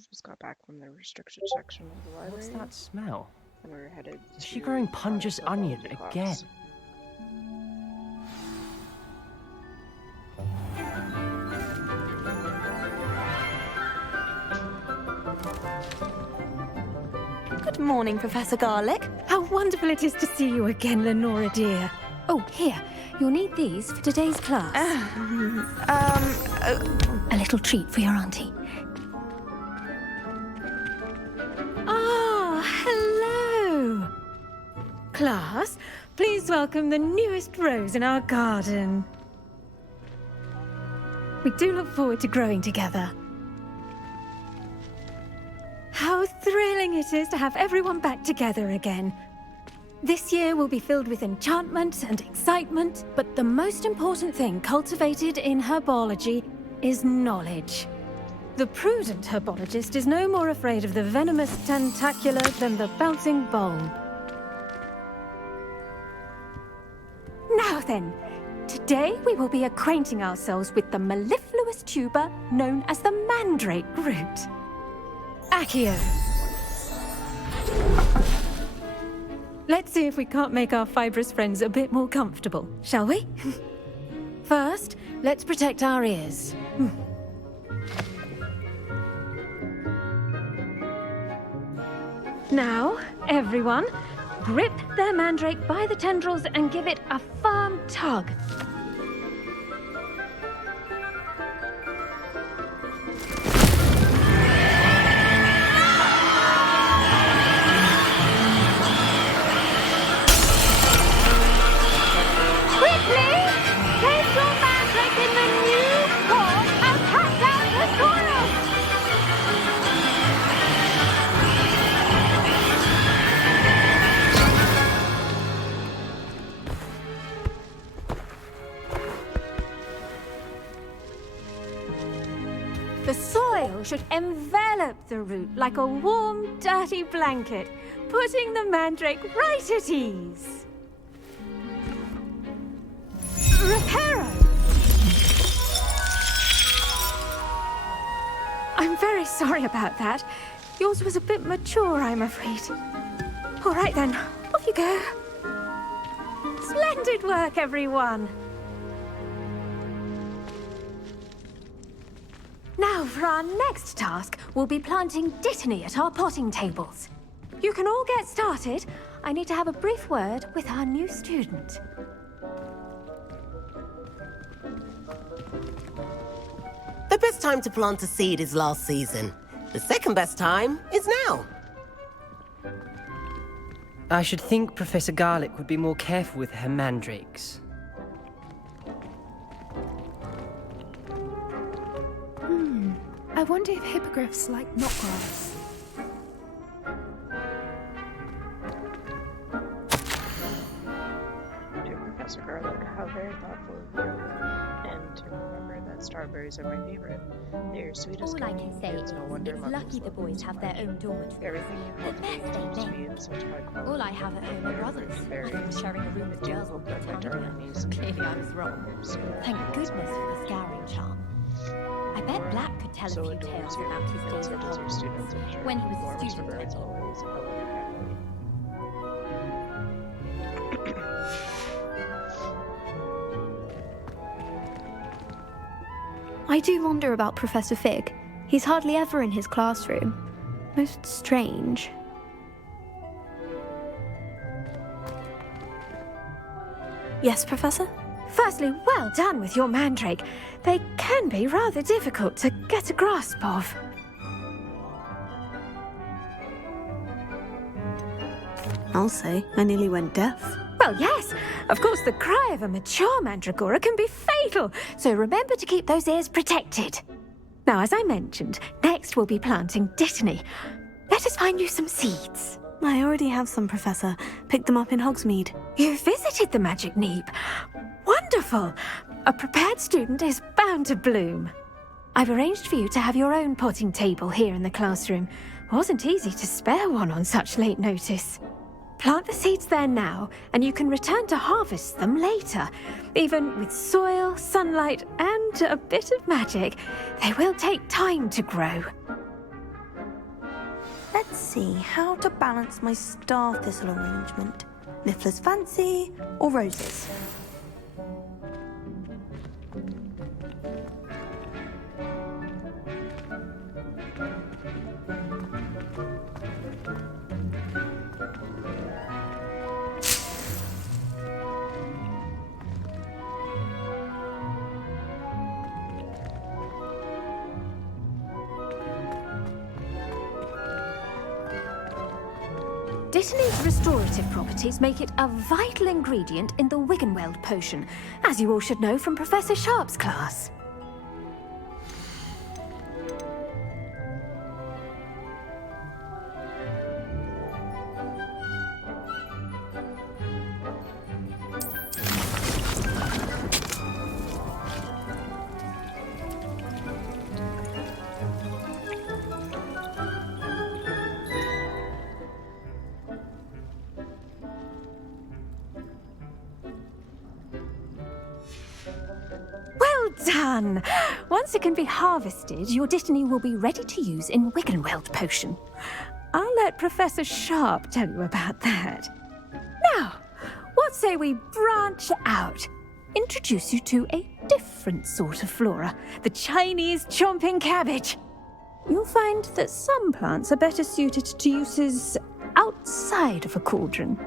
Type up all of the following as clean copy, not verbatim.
We just got back from the restricted section of the library. What's that smell? And we were headed Is to she growing Punja's the onion Hogwarts. again? Good morning, Professor Garlick. How wonderful it is to see you again, Lenora dear. Oh, here. You'll need these for today's class. A little treat for your auntie. Ah, hello. Class, please welcome the newest rose in our garden. We do look forward to growing together. How thrilling it is to have everyone back together again. This year will be filled with enchantment and excitement, but the most important thing cultivated in herbology is knowledge. The prudent herbologist is no more afraid of the venomous tentacula than the bouncing bulb. Now then, today we will be acquainting ourselves with the mellifluous tuber known as the mandrake root. Accio. Let's see if we can't make our fibrous friends a bit more comfortable, shall we? First, let's protect our ears. Now, everyone, grip their mandrake by the tendrils and give it a firm tug. The soil should envelop the root like a warm, dirty blanket, putting the mandrake right at ease. Reparo! I'm very sorry about that. Yours was a bit mature, I'm afraid. All right then, off you go. Splendid work, everyone. Now, for our next task, we'll be planting dittany at our potting tables. You can all get started. I need to have a brief word with our new student. The best time to plant a seed is last season. The second best time is now. I should think Professor Garlick would be more careful with her mandrakes. I wonder if hippogriffs like knotgrass. Dear Professor Garlick, how very thoughtful of you. And to remember that strawberries are my favorite. They are sweet as All I gummy. can say It's is no wonder it's mothers lucky the love them boys so have their much. own dormitory. Everything you The cultivate best seems to they be make. in such high quality. All I have at home are brothers. Sharing a room with girls will be perfect harmonies. Clearly I was wrong. Thank goodness for the scouring charm. I bet Black could tell So a few adores tales you, about his and days so at does your Hogwarts. students, I'm sure. When he was a Warmest student, regards I mean. always, Eleanor Hadley. I do wonder about Professor Fig. He's hardly ever in his classroom. Most strange. Yes, Professor? Firstly, well done with your mandrake. They can be rather difficult to get a grasp of. I'll say, I nearly went deaf. Well, yes. Of course, the cry of a mature mandragora can be fatal, so remember to keep those ears protected. Now, as I mentioned, next we'll be planting dittany. Let us find you some seeds. I already have some, Professor. Picked them up in Hogsmeade. You visited the Magic Neep. Wonderful. A prepared student is bound to bloom. I've arranged for you to have your own potting table here in the classroom. Wasn't easy to spare one on such late notice. Plant the seeds there now, and you can return to harvest them later. Even with soil, sunlight, and a bit of magic, they will take time to grow. Let's see how to balance my star thistle arrangement. Niffler's fancy or roses? Dittany's restorative properties make it a vital ingredient in the Wiggenweld potion, as you all should know from Professor Sharp's class. Well done! Once it can be harvested, your Dittany will be ready to use in Wiggenweld potion. I'll let Professor Sharp tell you about that. Now, what say we branch out? Introduce you to a different sort of flora, the Chinese chomping cabbage. You'll find that some plants are better suited to uses outside of a cauldron.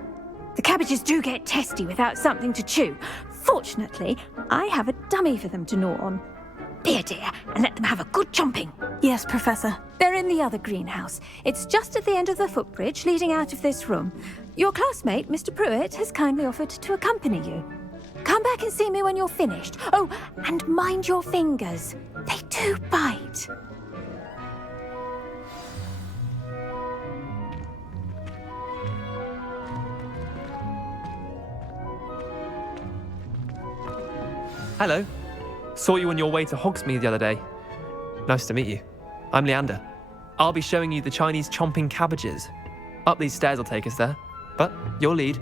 The cabbages do get testy without something to chew. Fortunately, I have a dummy for them to gnaw on. Be a dear and let them have a good chomping. Yes, Professor. They're in the other greenhouse. It's just at the end of the footbridge leading out of this room. Your classmate, Mr. Pruitt, has kindly offered to accompany you. Come back and see me when you're finished. Oh, and mind your fingers. They do bite. Hello. Saw you on your way to Hogsmeade the other day. Nice to meet you. I'm Leander. I'll be showing you the Chinese chomping cabbages. Up these stairs will take us there, but your lead.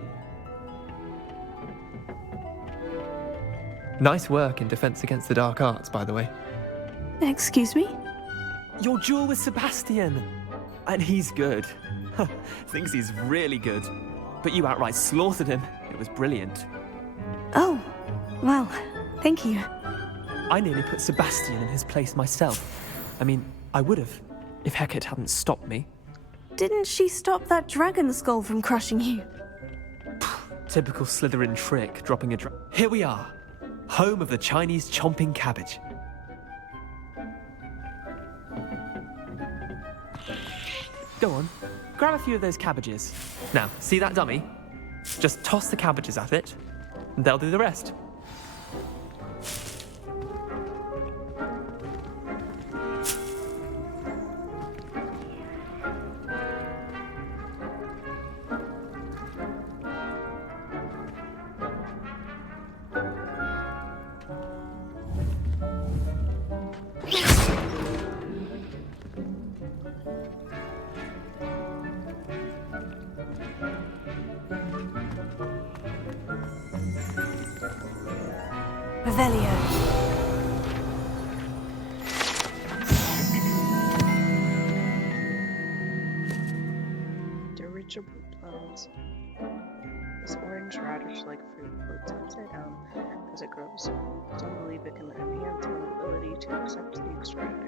Nice work in Defense Against the Dark Arts, by the way. Excuse me? Your duel with Sebastian. And he's good. Thinks he's really good. But you outright slaughtered him. It was brilliant. Oh, well, thank you. I nearly put Sebastian in his place myself. I mean, I would have, if Hecate hadn't stopped me. Didn't she stop that dragon skull from crushing you? Typical Slytherin trick, dropping a Here we are, home of the Chinese chomping cabbage. Go on, grab a few of those cabbages. Now, see that dummy? Just toss the cabbages at it, and they'll do the rest. Revelio. Dirigible plums. This orange radish-like fruit floats upside down as it grows. Some believe it can enhance one's ability to accept the extraordinary.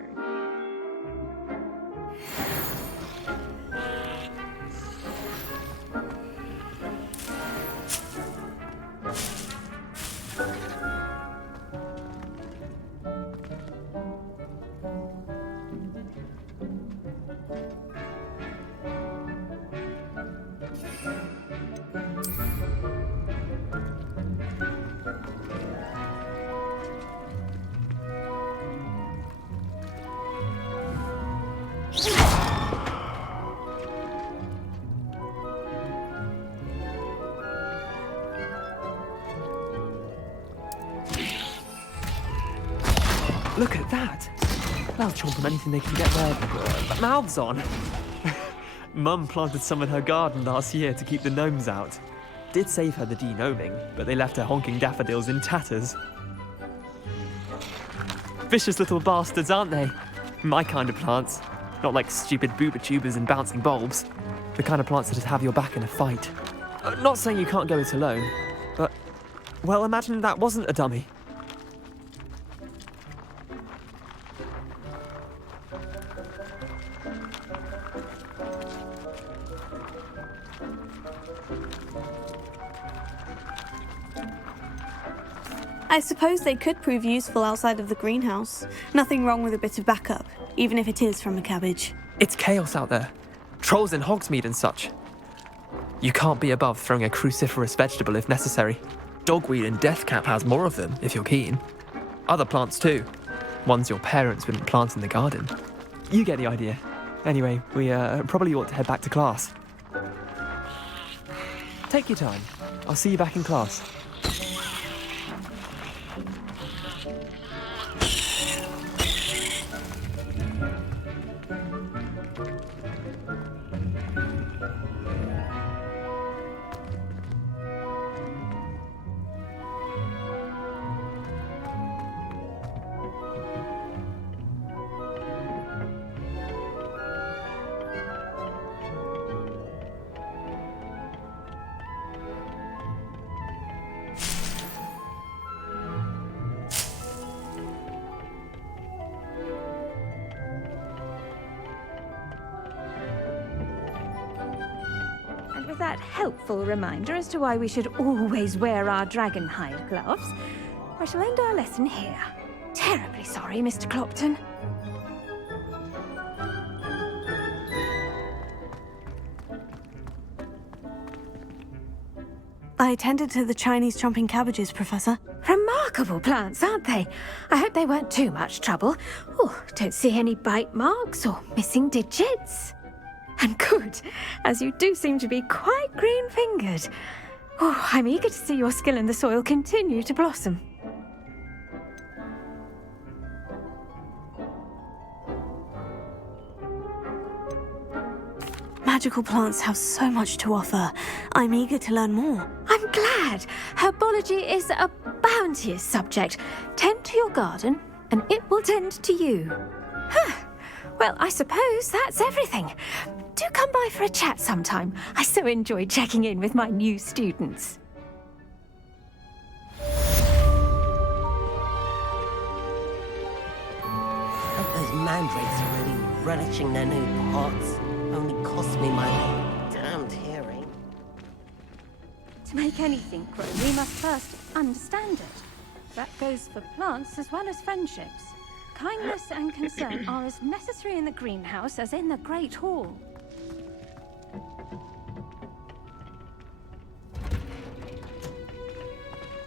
Look at that! They'll chomp on anything they can get their mouths on. Mum planted some in her garden last year to keep the gnomes out. Did save her the de-gnoming, but they left her honking daffodils in tatters. Vicious little bastards, aren't they? My kind of plants. Not like stupid booba tubers and bouncing bulbs. The kind of plants that'd have your back in a fight. Not saying you can't go it alone, but, well, imagine that wasn't a dummy. I suppose they could prove useful outside of the greenhouse. Nothing wrong with a bit of backup, even if it is from a cabbage. It's chaos out there. Trolls in Hogsmeade and such. You can't be above throwing a cruciferous vegetable if necessary. Dogweed and deathcap has more of them, if you're keen. Other plants too. Ones your parents wouldn't plant in the garden. You get the idea. Anyway, we probably ought to head back to class. Take your time. I'll see you back in class. With that helpful reminder as to why we should always wear our dragonhide gloves, I shall end our lesson here. Terribly sorry, Mr. Clopton. I attended to the Chinese chomping cabbages, Professor. Remarkable plants, aren't they? I hope they weren't too much trouble. Oh, don't see any bite marks or missing digits. And good, as you do seem to be quite green-fingered. Oh, I'm eager to see your skill in the soil continue to blossom. Magical plants have so much to offer. I'm eager to learn more. I'm glad. Herbology is a bounteous subject. Tend to your garden, and it will tend to you. Huh. Well, I suppose that's everything. Do come by for a chat sometime. I so enjoy checking in with my new students. Hope those mandrakes are really relishing their new pots. Only cost me my damned hearing. To make anything grow, we must first understand it. That goes for plants as well as friendships. Kindness and concern are as necessary in the greenhouse as in the Great Hall.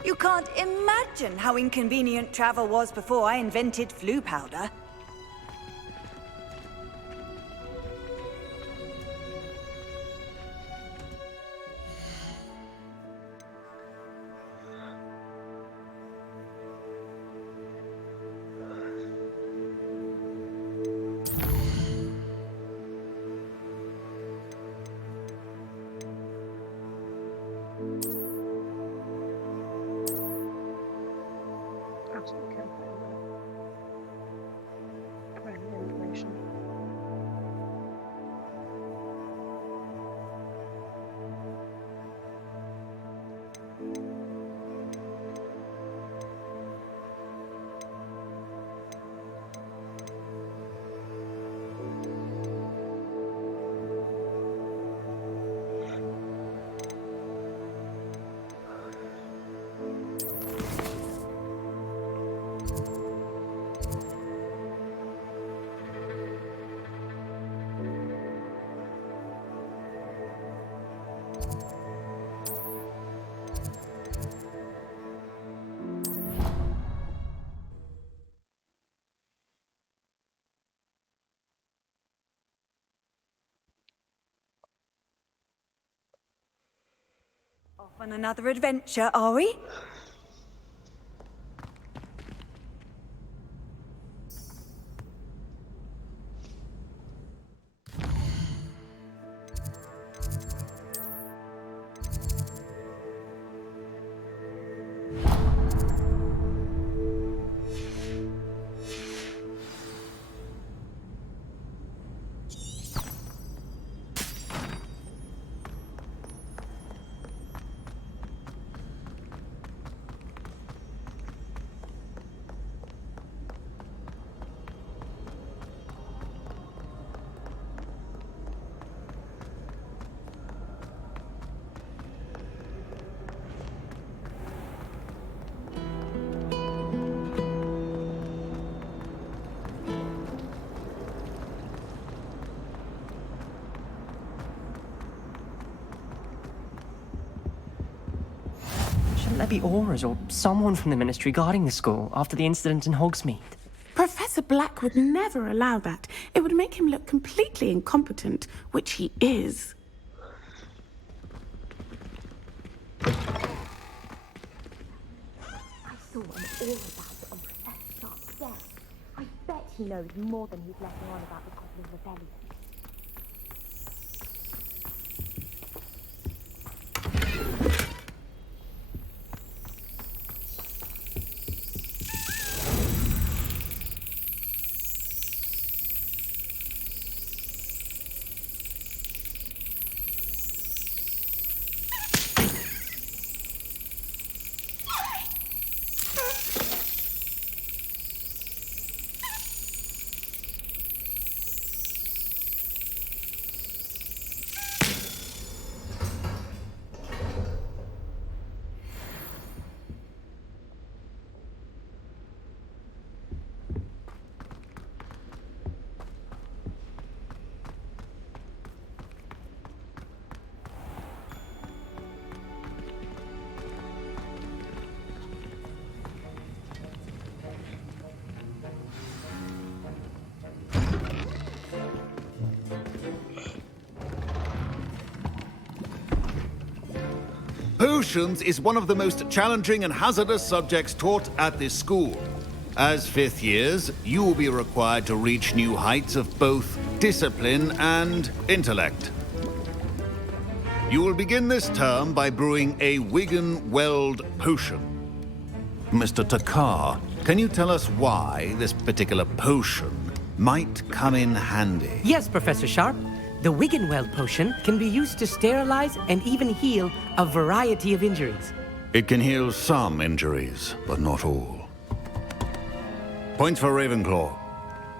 You can't imagine how inconvenient travel was before I invented flu powder. Absolutely can't find the information. Off on another adventure, are we? might be Aurors or someone from the Ministry guarding the school after the incident in Hogsmeade. Professor Black would never allow that. It would make him look completely incompetent, which he is. I saw an all about it on Professor Sharp's desk. I bet he knows more than he's letting on about the Goblin Rebellion. Potions is one of the most challenging and hazardous subjects taught at this school. As fifth years, you will be required to reach new heights of both discipline and intellect. You will begin this term by brewing a Wigan-Weld potion. Mr. Takar, can you tell us why this particular potion might come in handy? Yes, Professor Sharp. The Wigan-Weld potion can be used to sterilize and even heal a variety of injuries. It can heal some injuries, but not all. Points for Ravenclaw.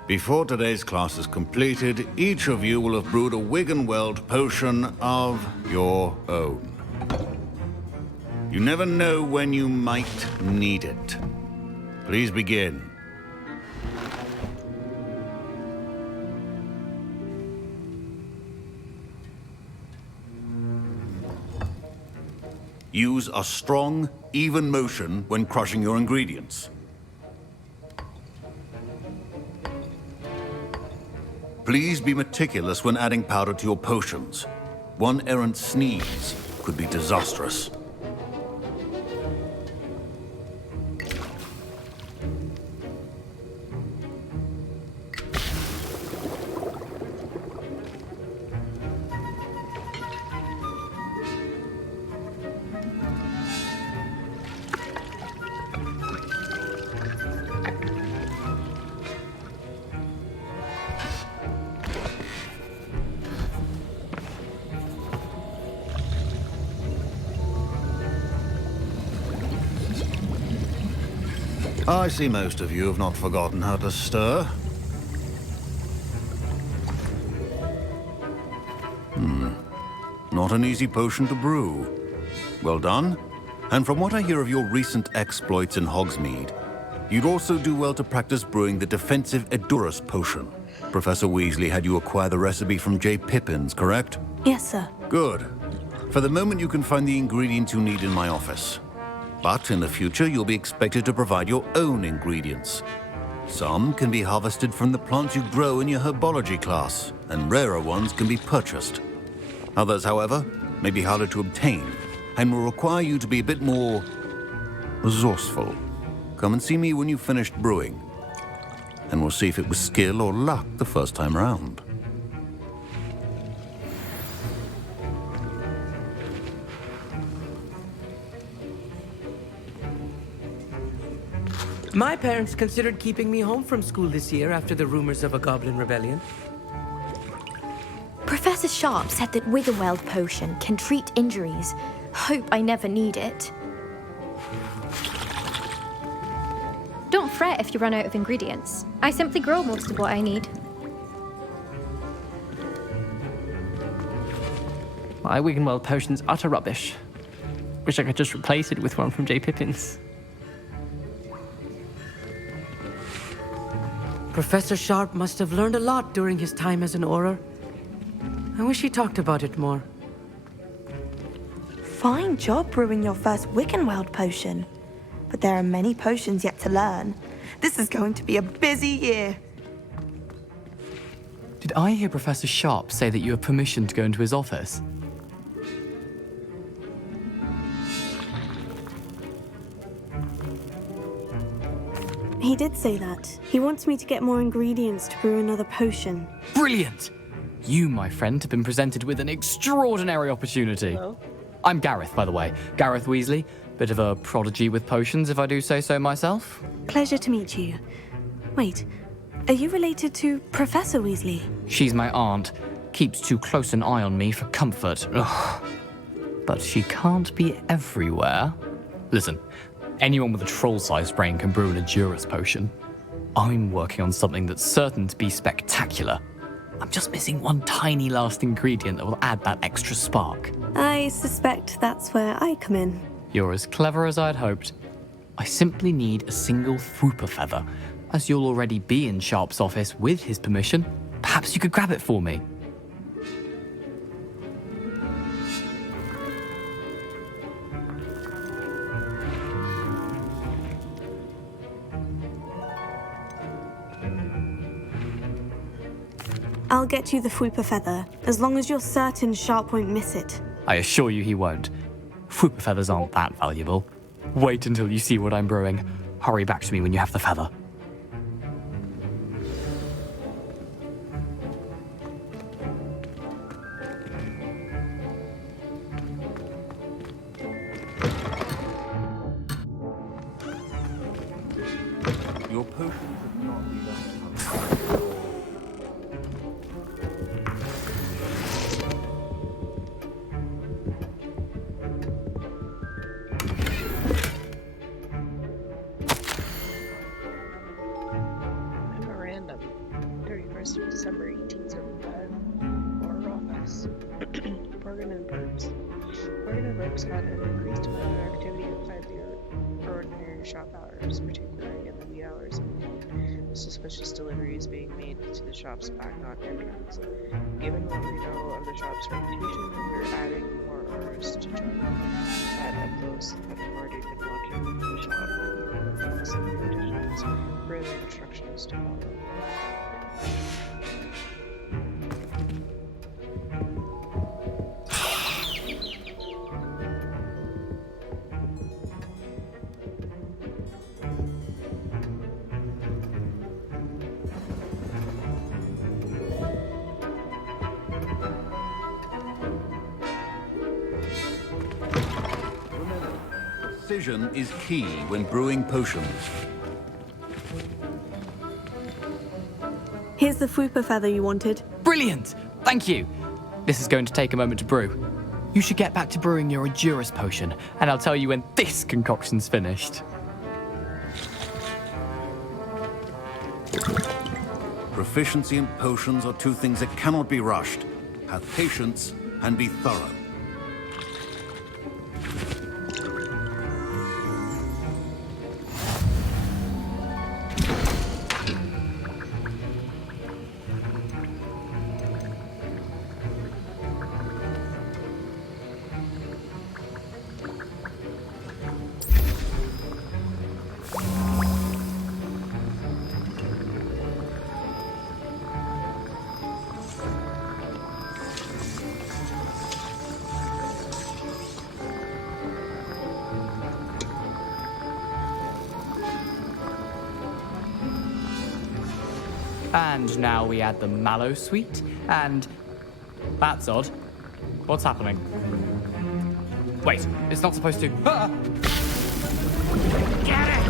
Before today's class is completed, each of you will have brewed a Wigan-Weld potion of your own. You never know when you might need it. Please begin. Use a strong, even motion when crushing your ingredients. Please be meticulous when adding powder to your potions. One errant sneeze could be disastrous. I see most of you have not forgotten how to stir. Not an easy potion to brew. Well done. And from what I hear of your recent exploits in Hogsmeade, you'd also do well to practice brewing the defensive Edurus potion. Professor Weasley had you acquire the recipe from J. Pippin's, correct? Yes, sir. Good. For the moment, you can find the ingredients you need in my office. But in the future, you'll be expected to provide your own ingredients. Some can be harvested from the plants you grow in your herbology class, and rarer ones can be purchased. Others, however, may be harder to obtain, and will require you to be a bit more resourceful. Come and see me when you've finished brewing, and we'll see if it was skill or luck the first time around. My parents considered keeping me home from school this year after the rumors of a Goblin Rebellion. Professor Sharp said that Wigan-Weld potion can treat injuries. Hope I never need it. Don't fret if you run out of ingredients. I simply grow most of what I need. My Wigan-Weld potion's utter rubbish. Wish I could just replace it with one from J. Pippin's. Professor Sharp must have learned a lot during his time as an Auror. I wish he talked about it more. Fine job brewing your first Wiccanweld potion. But there are many potions yet to learn. This is going to be a busy year. Did I hear Professor Sharp say that you have permission to go into his office? He did say that. He wants me to get more ingredients to brew another potion. Brilliant! You, my friend, have been presented with an extraordinary opportunity. Hello? I'm Gareth, by the way. Gareth Weasley. Bit of a prodigy with potions, if I do say so myself. Pleasure to meet you. Wait, are you related to Professor Weasley? She's my aunt. Keeps too close an eye on me for comfort. Ugh. But she can't be everywhere. Listen, anyone with a troll-sized brain can brew an Adurus potion. I'm working on something that's certain to be spectacular. I'm just missing one tiny last ingredient that will add that extra spark. I suspect that's where I come in. You're as clever as I'd hoped. I simply need a single Fwooper feather. As you'll already be in Sharp's office with his permission, perhaps you could grab it for me. I'll get you the Fwooper feather, as long as you're certain Sharp won't miss it. I assure you he won't. Fwooper feathers aren't that valuable. Wait until you see what I'm brewing. Hurry back to me when you have the feather. Your potions have not been left. Memorandum. 31st of December 1875. War Office. Morgan and Burks. Morgan and Burks had an increased amount of activity outside the ordinary shop hours, particularly in the wee hours of the morning. Suspicious deliveries being made to the shop's back dock entrance. Given what we know of the shop's reputation, we're adding more orders to join that of those that have already been watching the shop. Some additions, further instructions to follow. Precision is key when brewing potions. Here's the Fwooper feather you wanted. Brilliant! Thank you! This is going to take a moment to brew. You should get back to brewing your Adurus potion, and I'll tell you when this concoction's finished. Proficiency in potions are two things that cannot be rushed. Have patience and be thorough. And now we add the mallow sweet, and... That's odd. What's happening? Wait, it's not supposed to... Ah! Get it!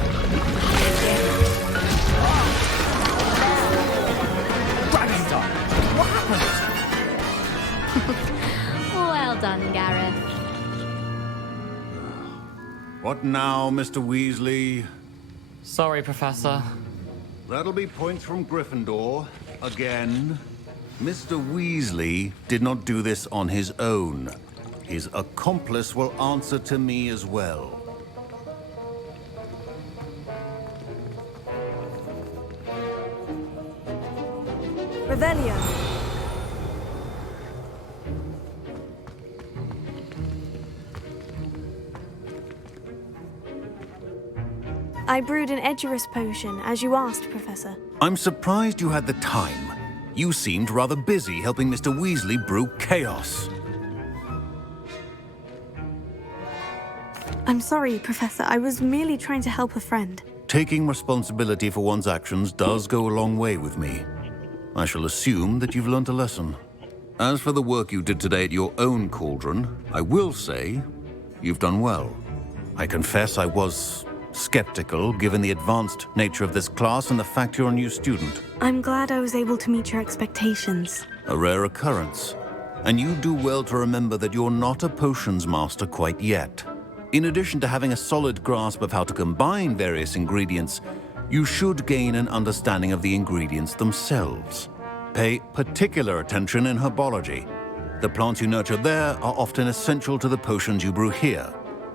Dragon's done! What happened? Well done, Gareth. What now, Mr. Weasley? Sorry, Professor. That'll be points from Gryffindor. Again. Mr. Weasley did not do this on his own. His accomplice will answer to me as well. Revelio. I brewed an Edurus potion, as you asked, Professor. I'm surprised you had the time. You seemed rather busy helping Mr. Weasley brew chaos. I'm sorry, Professor. I was merely trying to help a friend. Taking responsibility for one's actions does go a long way with me. I shall assume that you've learnt a lesson. As for the work you did today at your own cauldron, I will say you've done well. I confess I was skeptical, given the advanced nature of this class and the fact you're a new student. I'm glad I was able to meet your expectations. A rare occurrence. And you do well to remember that you're not a potions master quite yet. In addition to having a solid grasp of how to combine various ingredients, you should gain an understanding of the ingredients themselves. Pay particular attention in herbology. The plants you nurture there are often essential to the potions you brew here.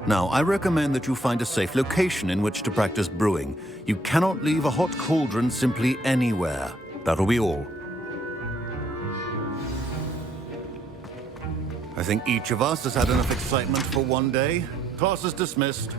Now, I recommend that you find a safe location in which to practice brewing. You cannot leave a hot cauldron simply anywhere. That'll be all. I think each of us has had enough excitement for one day. Class is dismissed.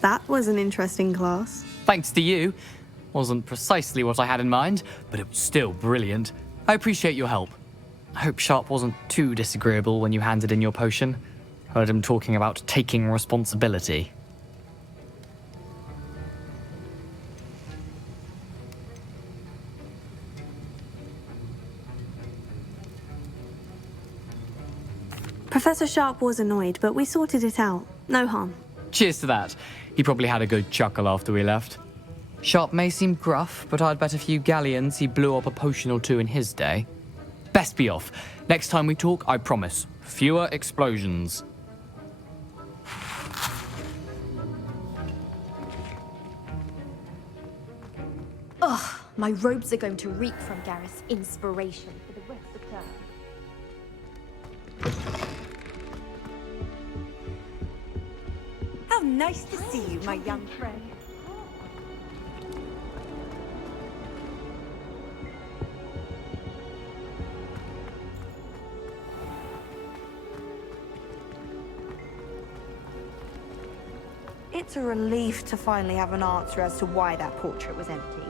That was an interesting class. Thanks to you. Wasn't precisely what I had in mind, but it was still brilliant. I appreciate your help. I hope Sharp wasn't too disagreeable when you handed in your potion. Heard him talking about taking responsibility. Professor Sharp was annoyed, but we sorted it out. No harm. Cheers to that. He probably had a good chuckle after we left. Sharp may seem gruff, but I'd bet a few galleons he blew up a potion or two in his day. Best be off. Next time we talk, I promise, fewer explosions. Ugh, my robes are going to reek from Gareth's inspiration for the rest of term. How nice to see you, my young friend. It's a relief to finally have an answer as to why that portrait was empty.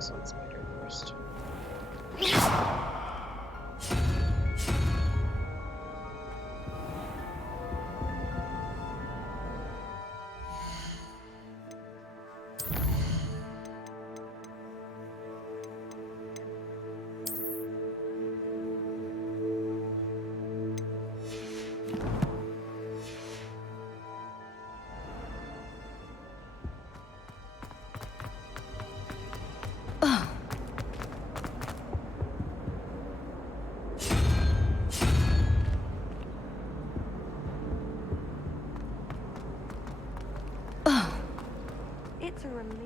this on Spider first. It's a relief.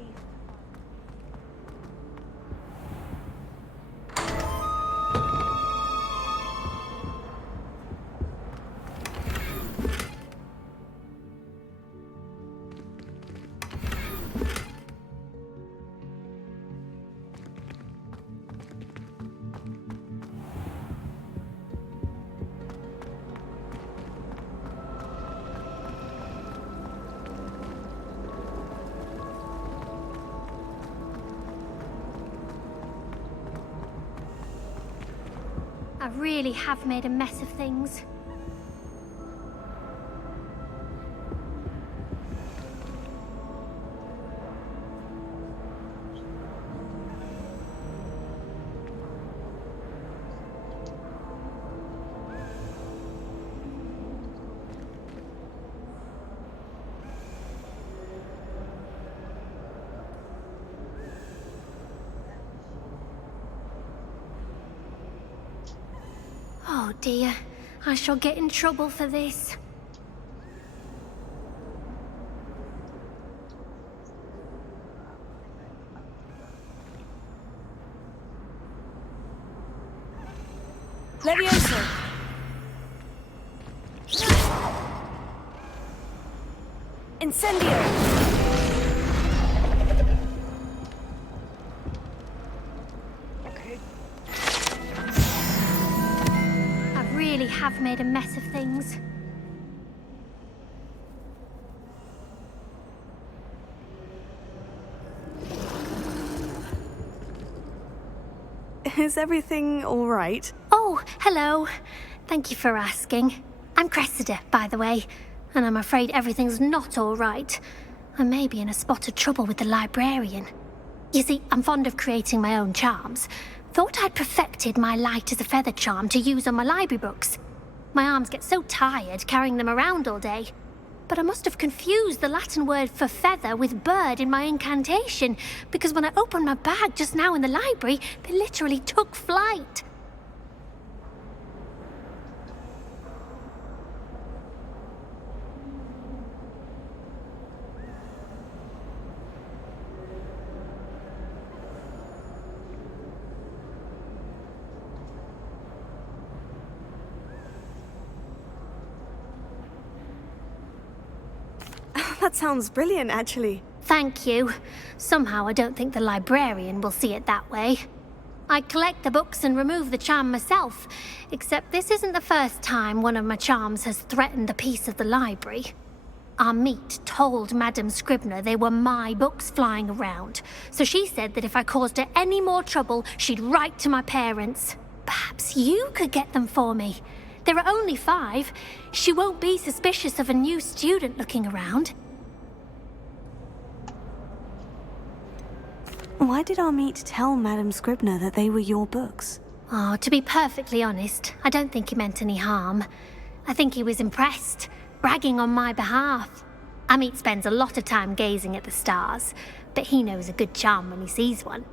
I really have made a mess of things. Oh dear, I shall get in trouble for this. Levioso! Incendio! Okay. I really have made a mess of things. Is everything all right? Oh, hello. Thank you for asking. I'm Cressida, by the way, and I'm afraid everything's not all right. I may be in a spot of trouble with the librarian. You see, I'm fond of creating my own charms. Thought I'd perfected my light as a feather charm to use on my library books. My arms get so tired carrying them around all day. But I must have confused the Latin word for feather with bird in my incantation, because when I opened my bag just now in the library, they literally took flight. That sounds brilliant, actually. Thank you. Somehow I don't think the librarian will see it that way. I collect the books and remove the charm myself, except this isn't the first time one of my charms has threatened the peace of the library. Our meet told Madame Scribner they were my books flying around, so she said that if I caused her any more trouble, she'd write to my parents. Perhaps you could get them for me. There are only 5. She won't be suspicious of a new student looking around. Why did our meet tell Madame Scribner that they were your books? Oh, to be perfectly honest, I don't think he meant any harm. I think he was impressed, bragging on my behalf. Amit spends a lot of time gazing at the stars, but he knows a good charm when he sees one.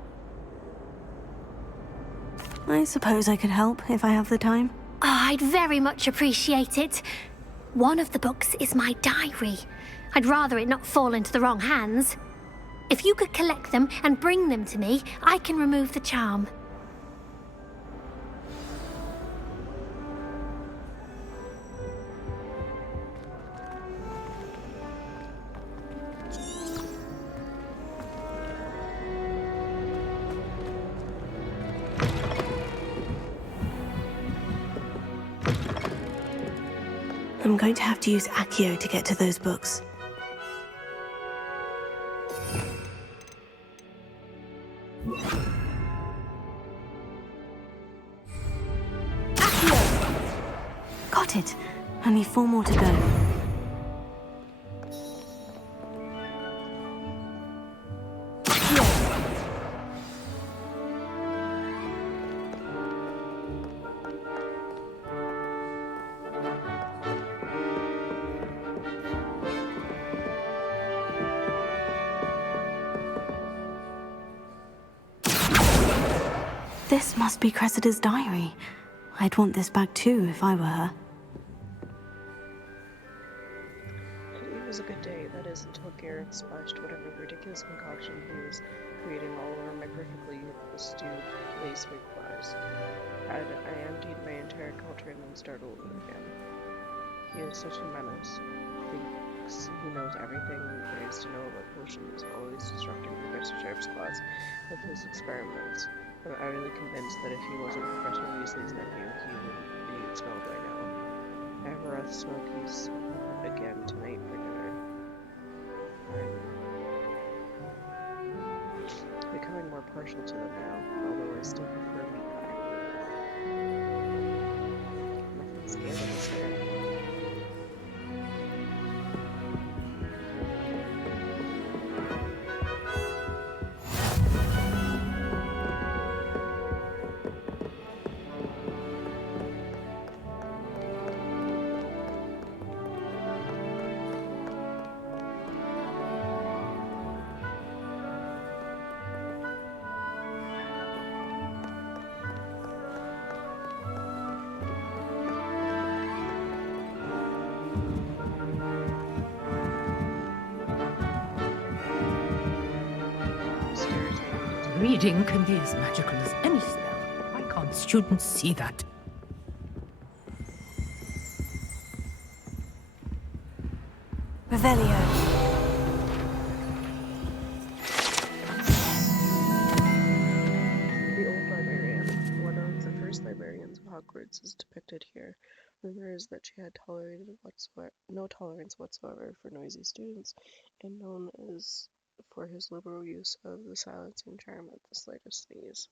I suppose I could help if I have the time. Oh, I'd very much appreciate it. One of the books is my diary. I'd rather it not fall into the wrong hands. If you could collect them and bring them to me, I can remove the charm. I'm going to have to use Accio to get to those books. Got it. Only 4 more to go. This must be Cressida's diary. I'd want this back too if I were her. It was a good day, that is, until Gareth splashed whatever ridiculous concoction he was creating all over my perfectly stewed lace wig flies. I emptied my entire cauldron and startled him again. He is such a menace. Thinks he knows everything there is to know about potions, always disrupting Professor Sharp's class with his experiments. I'm utterly convinced that if he wasn't Professor Weasley's nephew, he would be expelled by now. I have Roth Smokies again tonight for dinner. I'm becoming more partial to them now, although I still prefer meat pie. Nothing scandalous there. Reading can be as magical as any spell. Why can't students see that? Revelio. The old librarian, one of the first librarians of Hogwarts, is depicted here. Rumor is that she had no tolerance whatsoever for noisy students, and known as for his liberal use of the silencing charm at the slightest sneeze.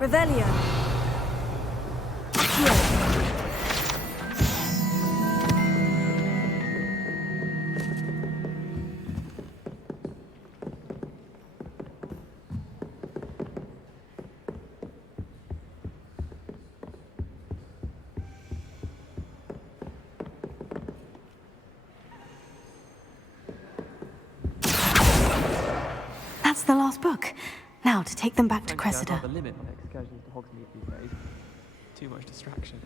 Revelio. That's the last book. Now to take them back to Cressida. The limit on excursions to Hogsmeade these days. Too much distraction.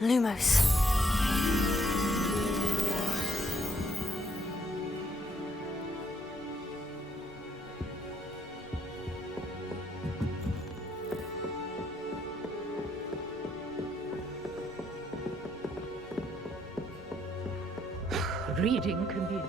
Lumos. Reading can be as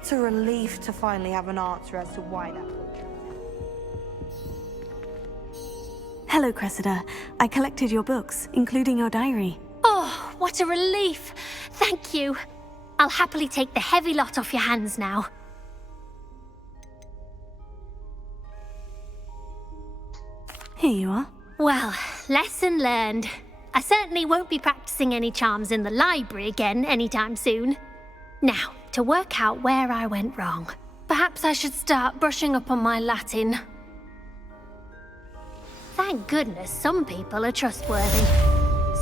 It's a relief to finally have an answer as to why that portrait. Hello, Cressida. I collected your books, including your diary. Oh, what a relief! Thank you. I'll happily take the heavy lot off your hands now. Here you are. Well, lesson learned. I certainly won't be practicing any charms in the library again anytime soon. Now, to work out where I went wrong. Perhaps I should start brushing up on my Latin. Thank goodness some people are trustworthy.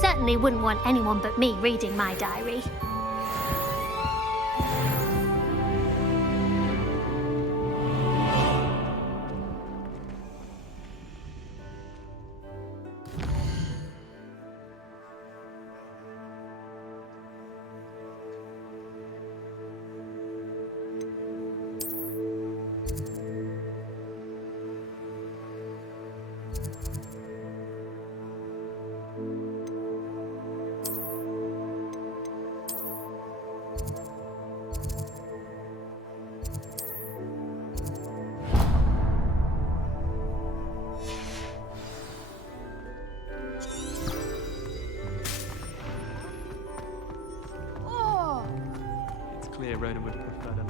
Certainly wouldn't want anyone but me reading my diary. It's clear Ronan would have preferred them.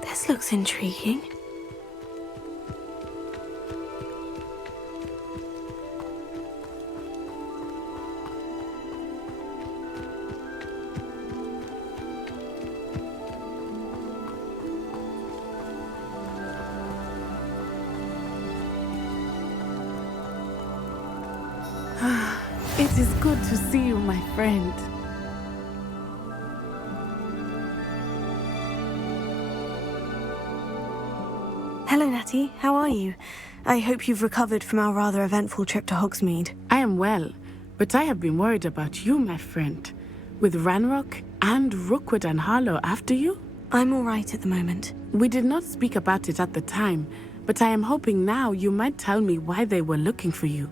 This looks intriguing. It is good to see you, my friend. Hello, Natty. How are you? I hope you've recovered from our rather eventful trip to Hogsmeade. I am well, but I have been worried about you, my friend. With Ranrock and Rookwood and Harlow after you? I'm all right at the moment. We did not speak about it at the time, but I am hoping now you might tell me why they were looking for you.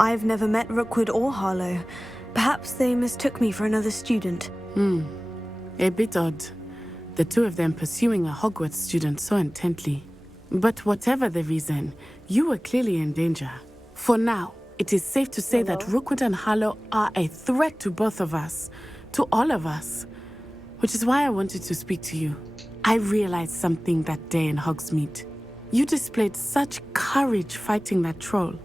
I've never met Rookwood or Harlow. Perhaps they mistook me for another student. A bit odd. The two of them pursuing a Hogwarts student so intently. But whatever the reason, you were clearly in danger. For now, it is safe to say that Rookwood and Harlow are a threat to both of us. To all of us. Which is why I wanted to speak to you. I realized something that day in Hogsmeade. You displayed such courage fighting that troll.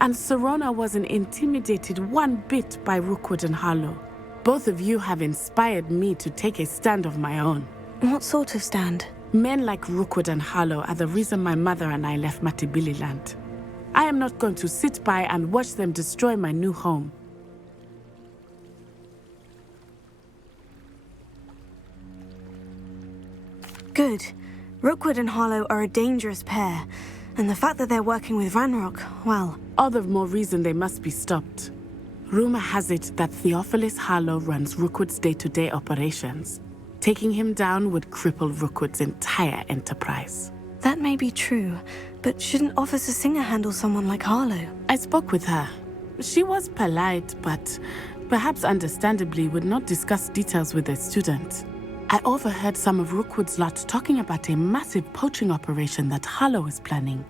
And Serona wasn't intimidated one bit by Rookwood and Harlow. Both of you have inspired me to take a stand of my own. What sort of stand? Men like Rookwood and Harlow are the reason my mother and I left Matibili-land. I am not going to sit by and watch them destroy my new home. Good. Rookwood and Harlow are a dangerous pair. And the fact that they're working with Ranrock, well... All the more reason they must be stopped. Rumor has it that Theophilus Harlow runs Rookwood's day-to-day operations. Taking him down would cripple Rookwood's entire enterprise. That may be true, but shouldn't Officer Singer handle someone like Harlow? I spoke with her. She was polite, but perhaps understandably would not discuss details with a student. I overheard some of Rookwood's lot talking about a massive poaching operation that Harlow is planning.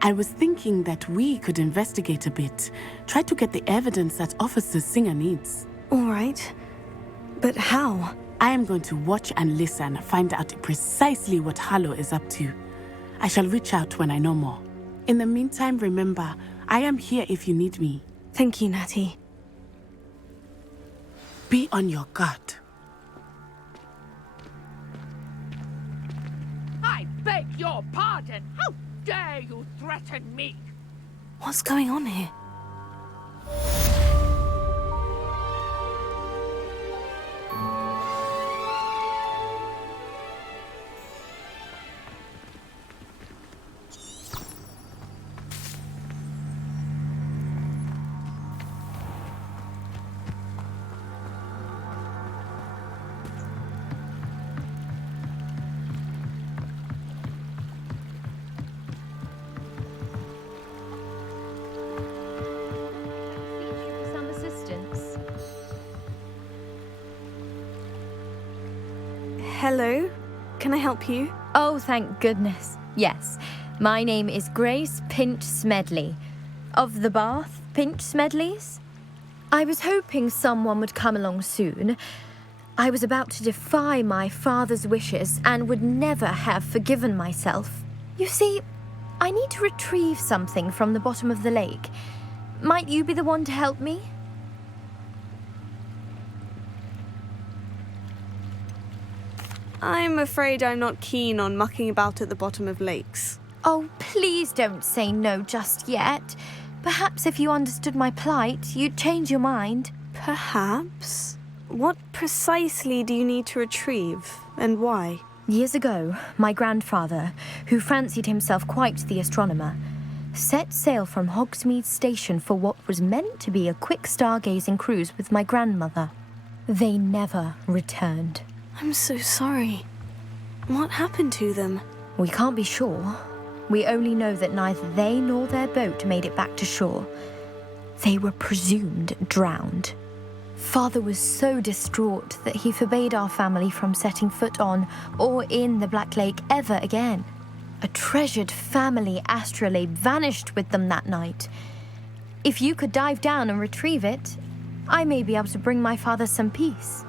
I was thinking that we could investigate a bit, try to get the evidence that Officer Singer needs. All right. But how? I am going to watch and listen, find out precisely what Harlow is up to. I shall reach out when I know more. In the meantime, remember, I am here if you need me. Thank you, Natty. Be on your guard. I beg your pardon. How dare you threaten me? What's going on here? Hello? Can I help you? Oh, thank goodness. Yes. My name is Grace Pinch Smedley. Of the Bath Pinch Smedleys? I was hoping someone would come along soon. I was about to defy my father's wishes and would never have forgiven myself. You see, I need to retrieve something from the bottom of the lake. Might you be the one to help me? I'm afraid I'm not keen on mucking about at the bottom of lakes. Oh, please don't say no just yet. Perhaps if you understood my plight, you'd change your mind. Perhaps? What precisely do you need to retrieve, and why? Years ago, my grandfather, who fancied himself quite the astronomer, set sail from Hogsmeade Station for what was meant to be a quick stargazing cruise with my grandmother. They never returned. I'm so sorry. What happened to them? We can't be sure. We only know that neither they nor their boat made it back to shore. They were presumed drowned. Father was so distraught that he forbade our family from setting foot on or in the Black Lake ever again. A treasured family astrolabe vanished with them that night. If you could dive down and retrieve it, I may be able to bring my father some peace.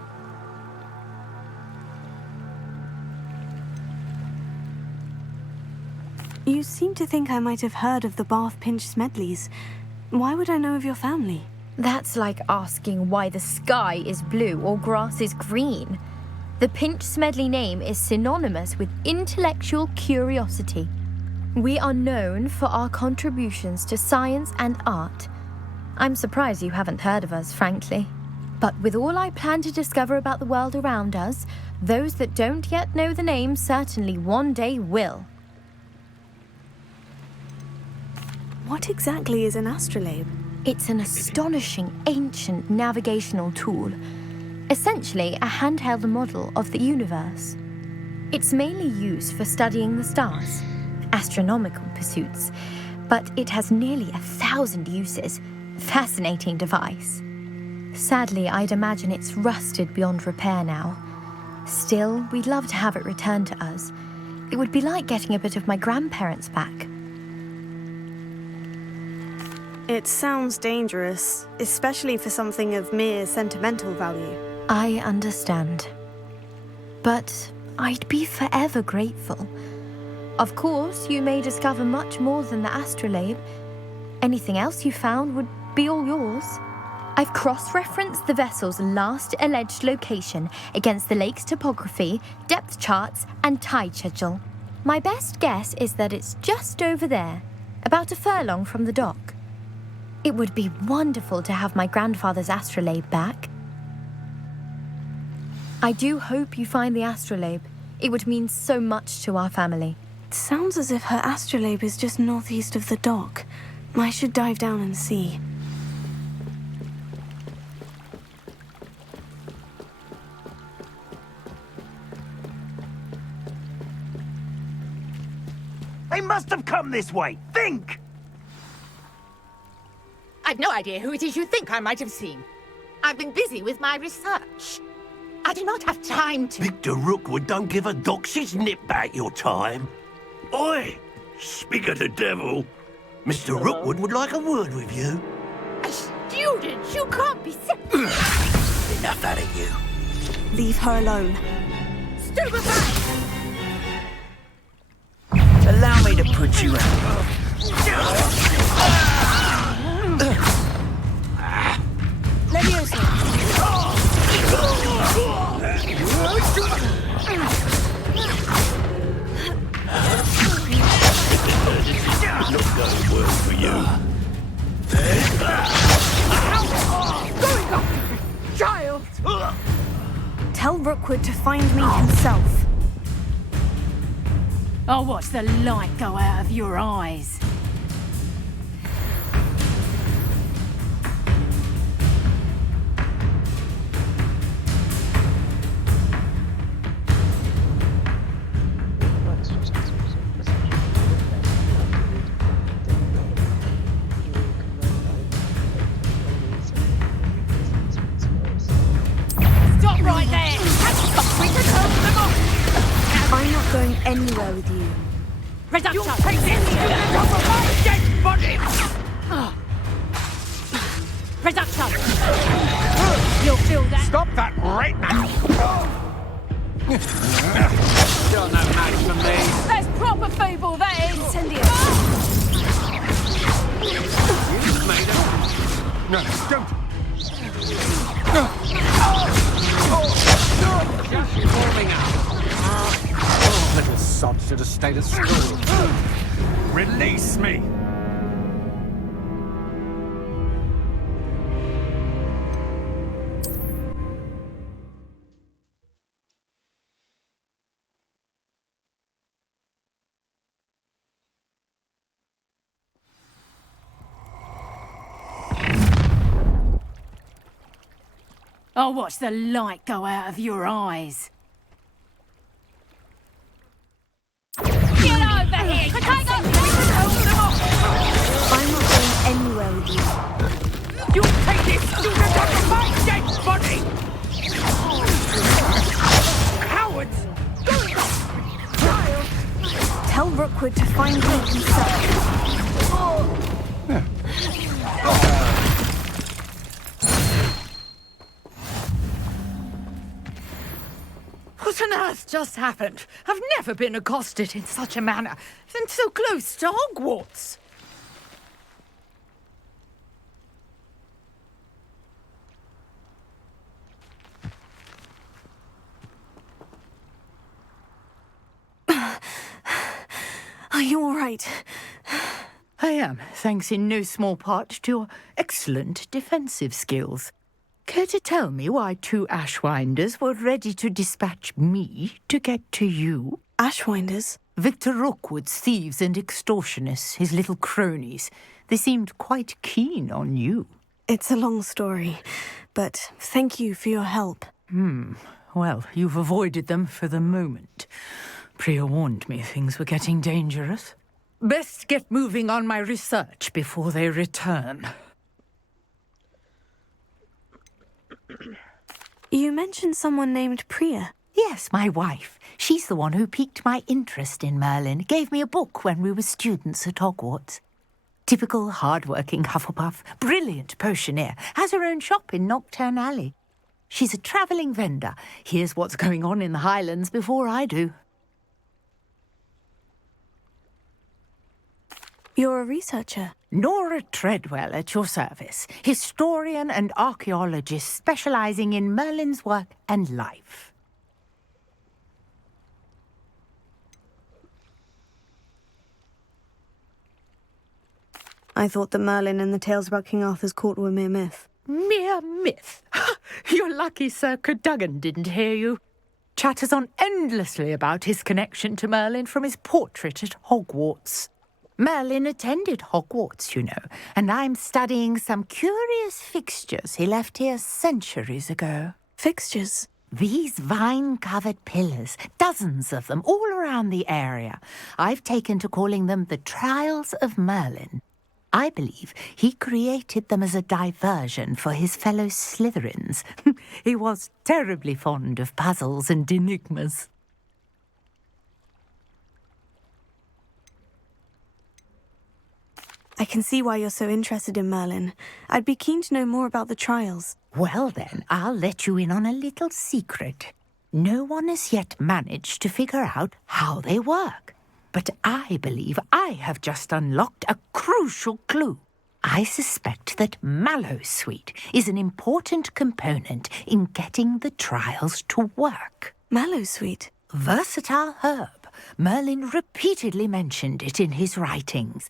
You seem to think I might have heard of the Bath Pinch Smedleys. Why would I know of your family? That's like asking why the sky is blue or grass is green. The Pinch Smedley name is synonymous with intellectual curiosity. We are known for our contributions to science and art. I'm surprised you haven't heard of us, frankly. But with all I plan to discover about the world around us, those that don't yet know the name certainly one day will. What exactly is an astrolabe? It's an astonishing ancient navigational tool, essentially a handheld model of the universe. It's mainly used for studying the stars, astronomical pursuits, but it has nearly 1,000 uses. Fascinating device. Sadly, I'd imagine it's rusted beyond repair now. Still, we'd love to have it returned to us. It would be like getting a bit of my grandparents back. It sounds dangerous, especially for something of mere sentimental value. I understand. But I'd be forever grateful. Of course, you may discover much more than the astrolabe. Anything else you found would be all yours. I've cross-referenced the vessel's last alleged location against the lake's topography, depth charts, and tide schedule. My best guess is that it's just over there, about a furlong from the dock. It would be wonderful to have my grandfather's astrolabe back. I do hope you find the astrolabe. It would mean so much to our family. It sounds as if her astrolabe is just northeast of the dock. I should dive down and see. They must have come this way. Think! I've no idea who it is you think I might have seen. I've been busy with my research. I do not have time to... Victor Rookwood don't give a dox's nip back your time. Oi! Speak of the devil. Mr. Rookwood would like a word with you. A student? You can't be... Enough out of you. Leave her alone. Stupefy! Allow me to put you out. Leviosa! Not going well for you. Going up! Child! Tell Rookwood to find me himself. I'll watch the light go out of your eyes. Stop right there! I'm not going anywhere with you. Reduction! You'll take this! Dead body! Reduction! You'll feel that! Stop that right now! You're no match for me. That's proper feeble, that is! Incendio! You made it. No, don't. Just warming up. Little sod should have stayed at school. Release me! I'll watch the light go out of your eyes. Get over here! Take off! I'm not going anywhere with you. You'll take this student out of my dead body! Cowards! Tell Rookwood to find me himself. What What on earth just happened? I've never been accosted in such a manner, and so close to Hogwarts. Are you all right? I am, thanks in no small part to your excellent defensive skills. Care to tell me why 2 Ashwinders were ready to dispatch me to get to you? Ashwinders? Victor Rookwood's thieves and extortionists, his little cronies. They seemed quite keen on you. It's a long story, but thank you for your help. Well, you've avoided them for the moment. Priya warned me things were getting dangerous. Best get moving on my research before they return. You mentioned someone named Priya. Yes, my wife. She's the one who piqued my interest in Merlin. Gave me a book when we were students at Hogwarts. Typical hard-working Hufflepuff. Brilliant potioneer. Has her own shop in Knockturn Alley. She's a travelling vendor. Hears what's going on in the Highlands before I do. You're a researcher? Nora Treadwell at your service. Historian and archaeologist specialising in Merlin's work and life. I thought that Merlin and the tales about King Arthur's court were mere myth. Mere myth? You're lucky Sir Cadogan didn't hear you. Chatters on endlessly about his connection to Merlin from his portrait at Hogwarts. Merlin attended Hogwarts, you know, and I'm studying some curious fixtures he left here centuries ago. Fixtures? These vine-covered pillars, dozens of them, all around the area. I've taken to calling them the Trials of Merlin. I believe he created them as a diversion for his fellow Slytherins. He was terribly fond of puzzles and enigmas. I can see why you're so interested in Merlin. I'd be keen to know more about the trials. Well then, I'll let you in on a little secret. No one has yet managed to figure out how they work. But I believe I have just unlocked a crucial clue. I suspect that Mallowsweet is an important component in getting the trials to work. Mallowsweet? Versatile herb. Merlin repeatedly mentioned it in his writings.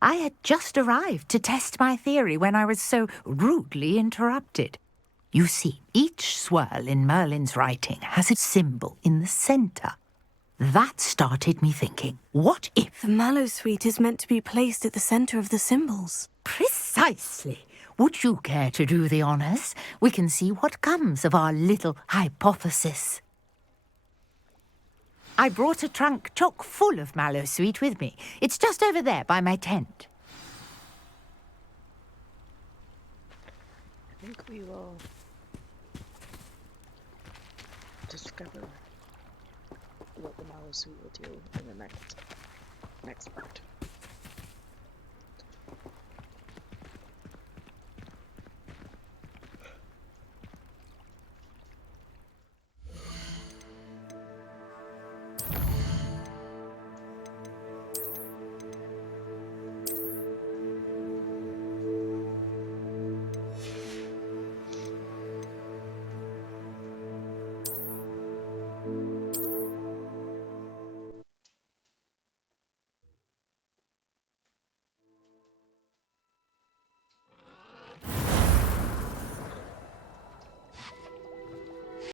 I had just arrived to test my theory when I was so rudely interrupted. You see, each swirl in Merlin's writing has a symbol in the centre. That started me thinking, what if... The Mallowsweet is meant to be placed at the centre of the symbols. Precisely. Would you care to do the honours? We can see what comes of our little hypothesis. I brought a trunk chock full of Mallowsweet with me. It's just over there by my tent. I think we will discover what the Mallowsweet will do in the next part.